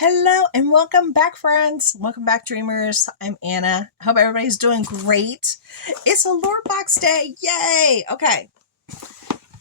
Hello and welcome back, friends. Welcome back, dreamers. I'm Anna. Hope everybody's doing great. It's Allure box day. Yay. Okay.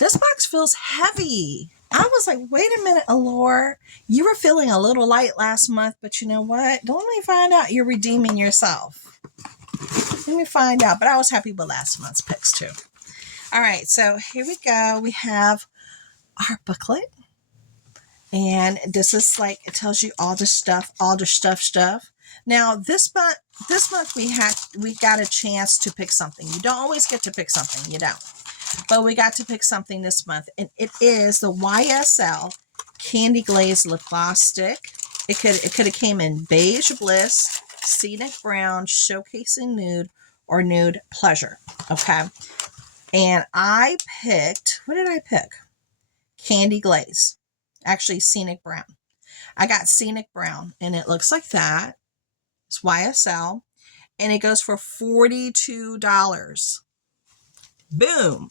This box feels heavy. I was like, wait a minute, Allure. You were feeling a little light last month, but you know what? Don't let me find out you're redeeming yourself. Let me find out. But I was happy with last month's picks too. All right. So here we go. We have our booklet. And this is like, it tells you all the stuff. Now this month we got a chance to pick something. You don't always get to pick something, you don't. But we got to pick something this month, and it is the YSL Candy Glaze Lip Gloss Stick. It could have came in Beige Bliss, Scenic Brown, Showcasing Nude, or Nude Pleasure. Okay. And I picked, what did I pick? Candy Glaze. Actually, Scenic Brown. I got Scenic Brown, and it looks like that. It's YSL, and it goes for $42. Boom.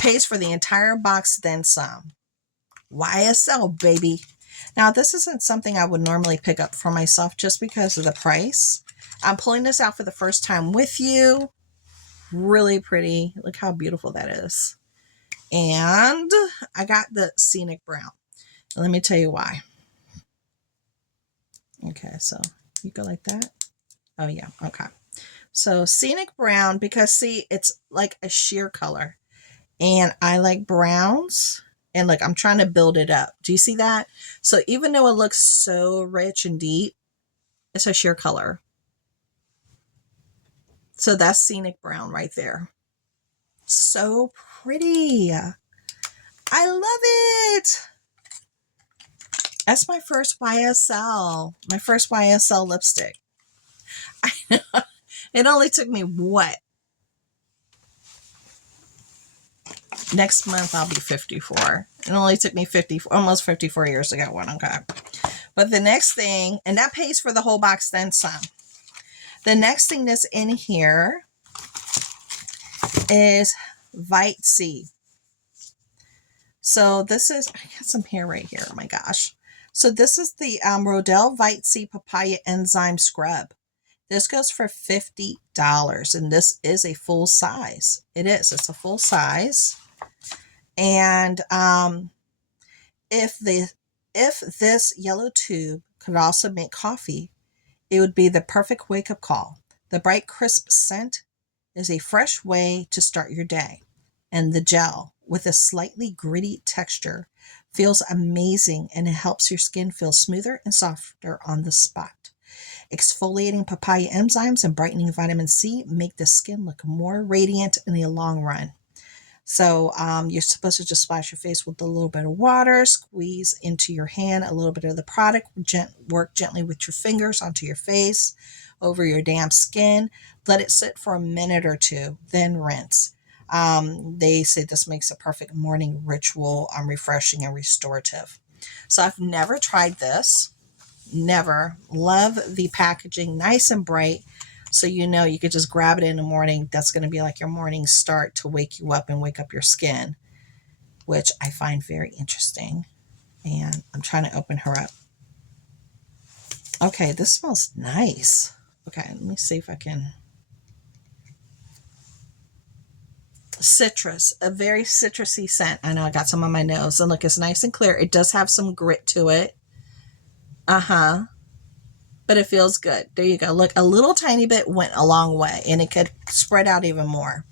Pays for the entire box, then some. YSL, baby. Now, this isn't something I would normally pick up for myself just because of the price. I'm pulling this out for the first time with you. Really pretty. Look how beautiful that is. And I got the Scenic Brown. Let me tell you why. Okay, so you go like that. Oh, yeah. Okay. So Scenic Brown, because see, it's like a sheer color. And I like browns. And like, I'm trying to build it up. Do you see that? So even though it looks so rich and deep, it's a sheer color. So that's Scenic Brown right there. So pretty. I love it. That's my first YSL. My first YSL lipstick. I know. It only took me what? Next month I'll be 54. It only took me almost 54 years to get one. Okay. But the next thing, and that pays for the whole box, then some. The next thing that's in here is Vitamin C. So this is, I got some hair right here. Oh my gosh. So this is the Rodell Vitamin C Papaya Enzyme Scrub. This goes for $50, and this is a full size. It is. It's a full size. And if this yellow tube could also make coffee, it would be the perfect wake-up call. The bright, crisp scent is a fresh way to start your day. And the gel, with a slightly gritty texture, feels amazing, and it helps your skin feel smoother and softer on the spot. Exfoliating papaya enzymes and brightening vitamin C make the skin look more radiant in the long run. So you're supposed to just splash your face with a little bit of water, squeeze into your hand a little bit of the product, work gently with your fingers onto your face, over your damp skin. Let it sit for a minute or two, then rinse. They say this makes a perfect morning ritual, refreshing and restorative. So I've never tried this. Never. Love the packaging, nice and bright. So you know you could just grab it in the morning. That's going to be like your morning start to wake you up and wake up your skin, which I find very interesting. And I'm trying to open her up. Okay, this smells nice. Okay, let me see if I can. Citrus, a very citrusy scent. I know I got some on my nose, and look, it's nice and clear. It does have some grit to it. But it feels good. There you go. Look, a little tiny bit went a long way, and it could spread out even more.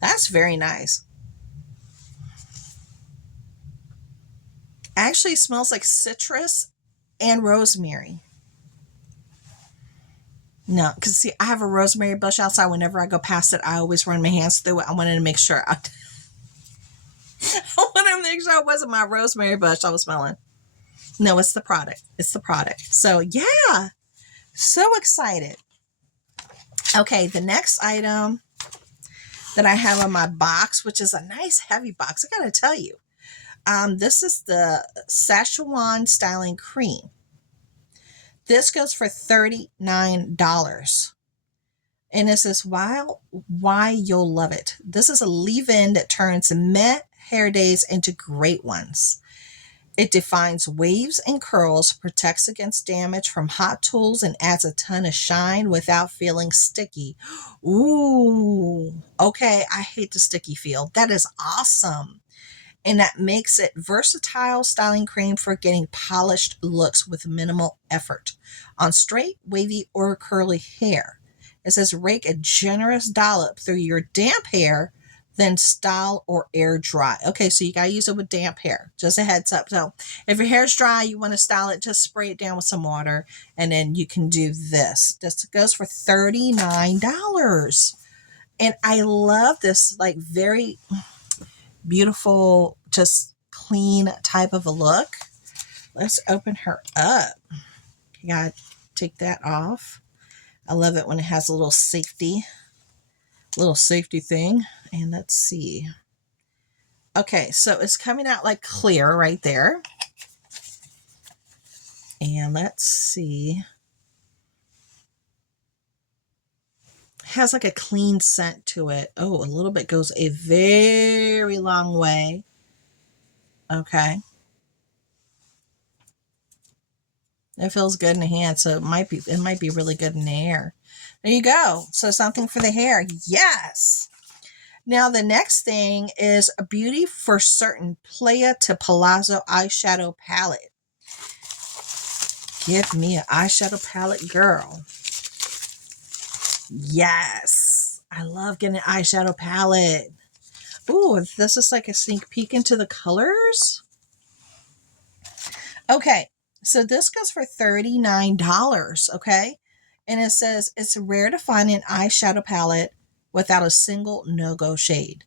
That's very nice. Actually smells like citrus and rosemary. No, because see, I have a rosemary bush outside. Whenever I go past it, I always run my hands through it. I wanted to make sure I wanted to make sure it wasn't my rosemary bush I was smelling. No, it's the product. It's the product. So yeah, so excited. Okay, the next item that I have in my box, which is a nice heavy box, I gotta tell you, this is the Szechuan Styling Cream. This goes for $39. And this is why you'll love it. This is a leave-in that turns meh hair days into great ones. It defines waves and curls, protects against damage from hot tools, and adds a ton of shine without feeling sticky. Ooh, okay. I hate the sticky feel. That is awesome. And that makes it versatile styling cream for getting polished looks with minimal effort on straight, wavy, or curly hair. It says rake a generous dollop through your damp hair, then style or air dry. Okay, so you got to use it with damp hair. Just a heads up. So if your hair's dry, you want to style it, just spray it down with some water, and then you can do this. This goes for $39. And I love this, like, very beautiful, just clean type of a look. Let's open her up. You gotta take that off. I love it when it has a little safety thing. And let's see. Okay, so it's coming out like clear right there. And let's see. It has like a clean scent to it. Oh, a little bit goes a very long way. Okay. It feels good in the hand, so it might be really good in the hair. There you go. So something for the hair. Yes. Now the next thing is a Beauty for Certain Playa to Palazzo eyeshadow palette. Give me an eyeshadow palette, girl. Yes. I love getting an eyeshadow palette. Ooh, this is like a sneak peek into the colors. Okay, so this goes for $39, okay? And it says it's rare to find an eyeshadow palette without a single no-go shade.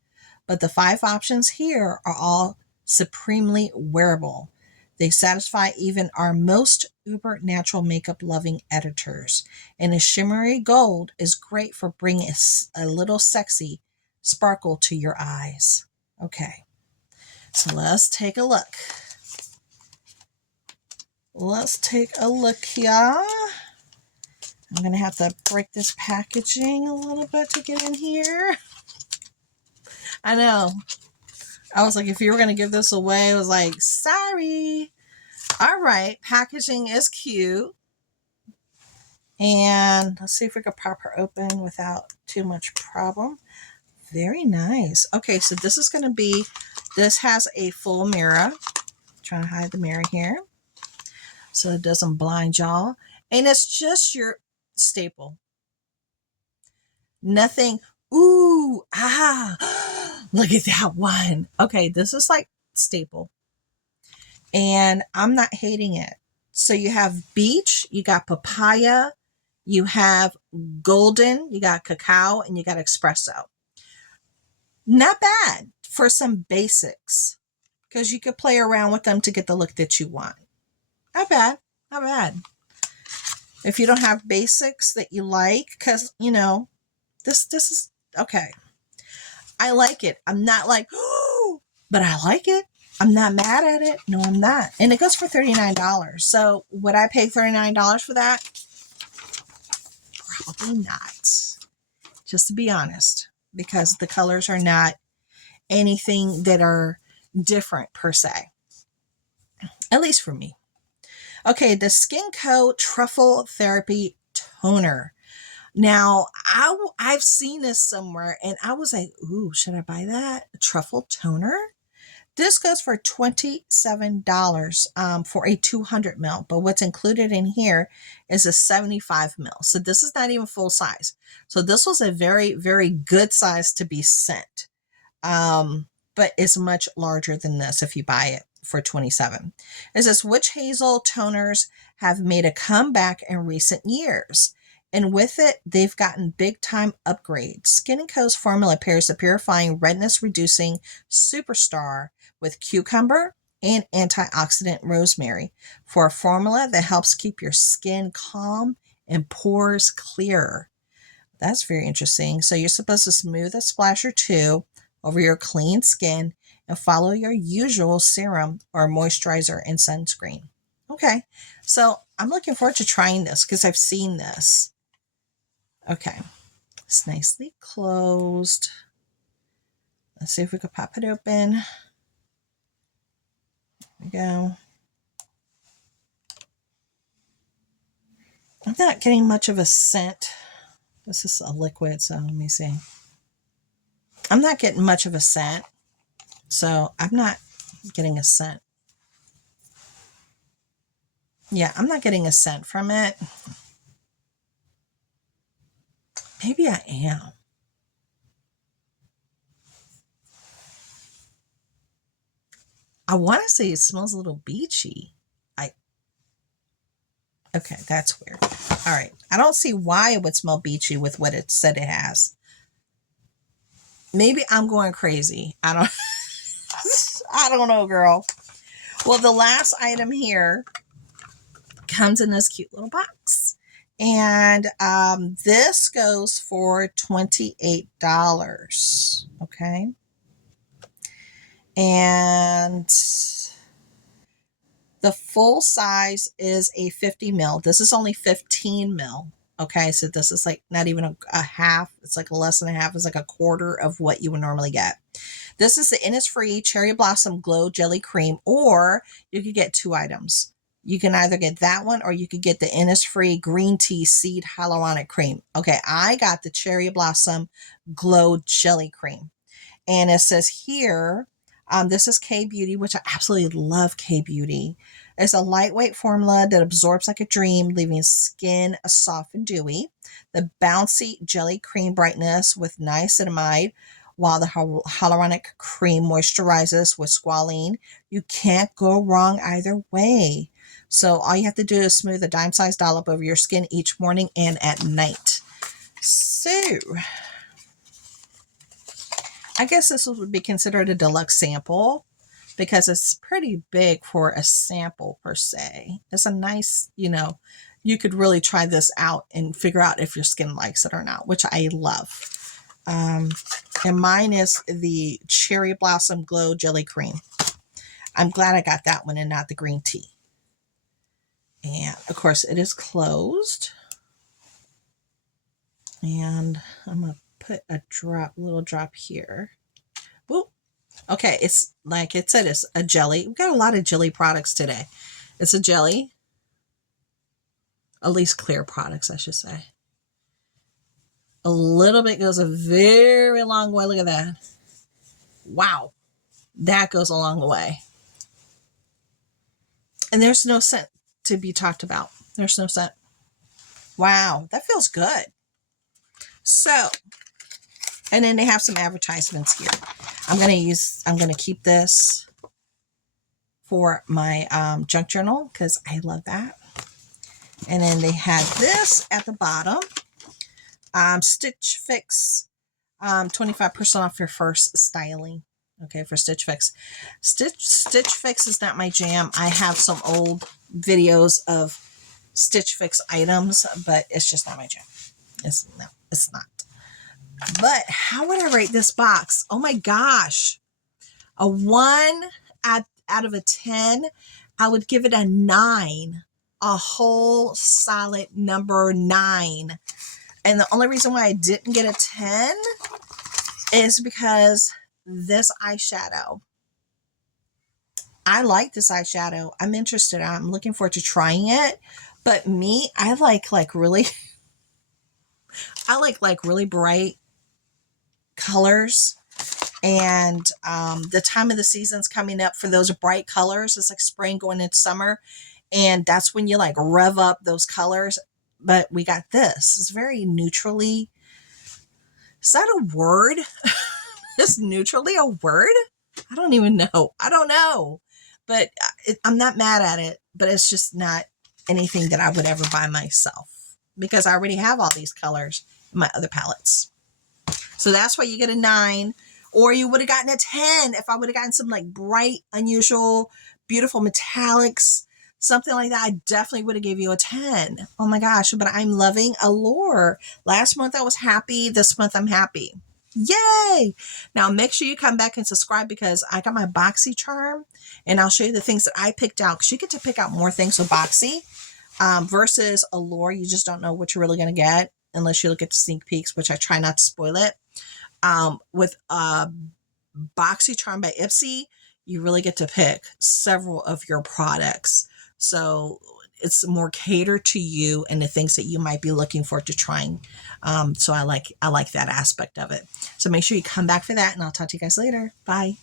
But the 5 options here are all supremely wearable. They satisfy even our most uber natural makeup loving editors. And a shimmery gold is great for bringing a little sexy sparkle to your eyes. Okay, so let's take a look. Let's take a look here. I'm going to have to break this packaging a little bit to get in here. I know. I was like, if you were going to give this away, I was like, sorry. All right. Packaging is cute. And let's see if we can pop her open without too much problem. Very nice. Okay, so this is going to be, this has a full mirror. Trying to hide the mirror here so it doesn't blind y'all. And it's just your staple. Nothing. Ooh, look at that one. Okay, this is like staple. And I'm not hating it. So you have beach, you got papaya, you have golden, you got cacao, and you got espresso. Not bad for some basics, because you could play around with them to get the look that you want. Not bad. Not bad. If you don't have basics that you like, because, you know, this is okay. I like it. I'm not like, oh, but I like it. I'm not mad at it. No, I'm not. And it goes for $39. So would I pay $39 for that? Probably not. Just to be honest, because the colors are not anything that are different per se. At least for me. Okay, the Skin Co. Truffle Therapy Toner. Now, I've seen this somewhere, and I was like, ooh, should I buy that? A truffle toner? This goes for $27 for a 200 ml, but what's included in here is a 75 ml. So this is not even full size. So this was a very, very good size to be sent. But it's much larger than this if you buy it for $27. It says, witch hazel toners have made a comeback in recent years. And with it, they've gotten big-time upgrades. Skin & Co.'s formula pairs the purifying, redness-reducing superstar with cucumber and antioxidant rosemary for a formula that helps keep your skin calm and pores clear. That's very interesting. So you're supposed to smooth a splash or two over your clean skin and follow your usual serum or moisturizer and sunscreen. Okay, so I'm looking forward to trying this because I've seen this. Okay, it's nicely closed. Let's see if we can pop it open. There we go. I'm not getting much of a scent. This is a liquid, so let me see. I'm not getting much of a scent, so I'm not getting a scent. Yeah, I'm not getting a scent from it. Maybe I am. I want to say it smells a little beachy. Okay, that's weird. All right. I don't see why it would smell beachy with what it said it has. Maybe I'm going crazy. I don't know, girl. Well, the last item here comes in this cute little box. And this goes for $28. Okay. And the full size is a 50 mil. This is only 15 mil. Okay, so this is like not even a half. It's like less than a half. It's like a quarter of what you would normally get. This is the Innisfree Cherry Blossom Glow Jelly Cream, or you could get two items. You can either get that one or you could get the Innisfree Green Tea Seed Hyaluronic Cream. Okay, I got the Cherry Blossom Glow Jelly Cream. And it says here, this is K-Beauty, which I absolutely love K-Beauty. It's a lightweight formula that absorbs like a dream, leaving skin soft and dewy. The bouncy jelly cream brightness with niacinamide, while the hyaluronic cream moisturizes with squalene. You can't go wrong either way. So all you have to do is smooth a dime-sized dollop over your skin each morning and at night. So I guess this would be considered a deluxe sample because it's pretty big for a sample per se. It's a nice, you could really try this out and figure out if your skin likes it or not, which I love. And mine is the Cherry Blossom Glow Jelly Cream. I'm glad I got that one and not the green tea. And of course it is closed. And I'm going to put a little drop here. Whoop. Okay, it's like it said, it's a jelly. We've got a lot of jelly products today. It's a jelly. At least clear products, I should say. A little bit goes a very long way. Look at that. Wow. That goes a long way. And there's no scent to be talked about. There's no scent. Wow, that feels good. So, and then they have some advertisements here. I'm going to keep this for my junk journal because I love that. And then they have this at the bottom. Stitch Fix, 25% off your first styling. Okay, for Stitch Fix. Stitch Fix is not my jam. I have some old videos of Stitch Fix items, but it's just not my jam. It's not. But how would I rate this box? Oh my gosh. A 1 out of a 10. I would give it a 9. A whole solid number 9. And the only reason why I didn't get a 10 is because this eyeshadow. I like this eyeshadow. I'm interested. I'm looking forward to trying it. But me, I like really bright colors. And the time of the season's coming up for those bright colors. It's like spring going into summer. And that's when you like rev up those colors. But we got this. It's very neutrally. Is that a word? Is neutrally a word? I don't even know. I don't know. But I'm not mad at it. But it's just not anything that I would ever buy myself. Because I already have all these colors in my other palettes. So that's why you get a 9. Or you would have gotten a 10 if I would have gotten some like bright, unusual, beautiful metallics, something like that. I definitely would have gave you a 10. Oh my gosh. But I'm loving Allure. Last month I was happy. This month I'm happy. Yay. Now make sure you come back and subscribe because I got my Boxy charm and I'll show you the things that I picked out because you get to pick out more things with Boxy versus Allure. You just don't know what you're really going to get unless you look at the sneak peeks, which I try not to spoil it. With Boxy Charm by Ipsy, you really get to pick several of your products. So it's more catered to you and the things that you might be looking for to trying. So I like that aspect of it. So make sure you come back for that, and I'll talk to you guys later. Bye.